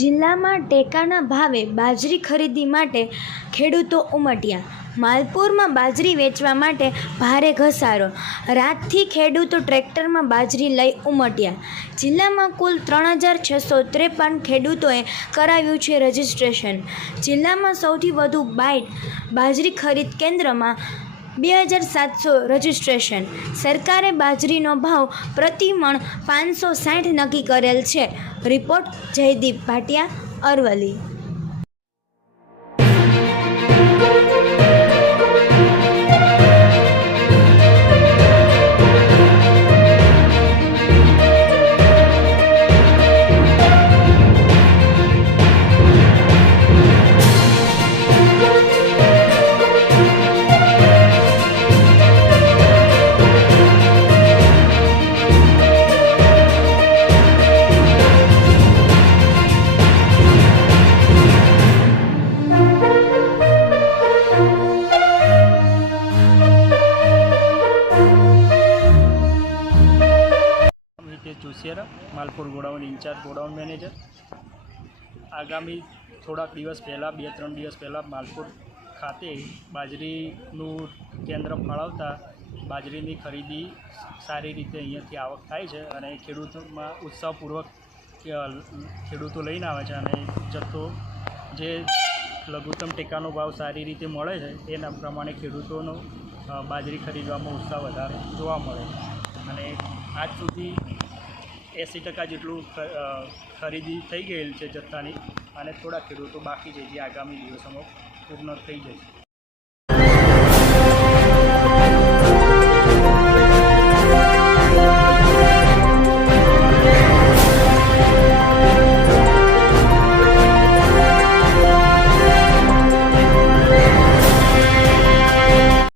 જિલ્લામાં ટેકાના ભાવે બાજરી ખરીદી માટે ખેડૂતો ઉમટ્યા. માલપુરમાં બાજરી વેચવા માટે ભારે ઘસારો. રાતથી ખેડૂતો ટ્રેક્ટરમાં બાજરી લઈ ઉમટ્યા. જિલ્લામાં કુલ 3653 ખેડૂતોએ કરાવ્યું છે રજીસ્ટ્રેશન. જિલ્લામાં સૌથી વધુ 22 બાજરી ખરીદ કેન્દ્રમાં 2700 રજીસ્ટ્રેશન. સરકારે બાજરીનો ભાવ પ્રતિ મણ 560 નક્કી કરેલ છે. Report Jaydeep Bhatia, Aravalli. Chusiya, Malpur godown incharge, godown manager. આગામી થોડાક દિવસ પહેલાં 2-3 દિવસ પહેલાં માલપુર ખાતે બાજરીનું કેન્દ્ર ફાળવતા બાજરીની ખરીદી સારી રીતે અહીંયાથી આવક થાય છે અને ખેડૂતોમાં ઉત્સાહપૂર્વક ખેડૂતો લઈને આવે છે અને જથ્થો જે લઘુત્તમ ટેકાનો ભાવ સારી રીતે મળે છે એના પ્રમાણે ખેડૂતોનો બાજરી ખરીદવામાં ઉત્સાહ વધારે જોવા મળે છે અને આજ સુધી 80% જેટલું ખરીદી થઈ ગયેલ છે જથ્થાની અને થોડા ખેડૂતો બાકી છે જે આગામી દિવસોમાં પૂર્ણ થઈ જશે.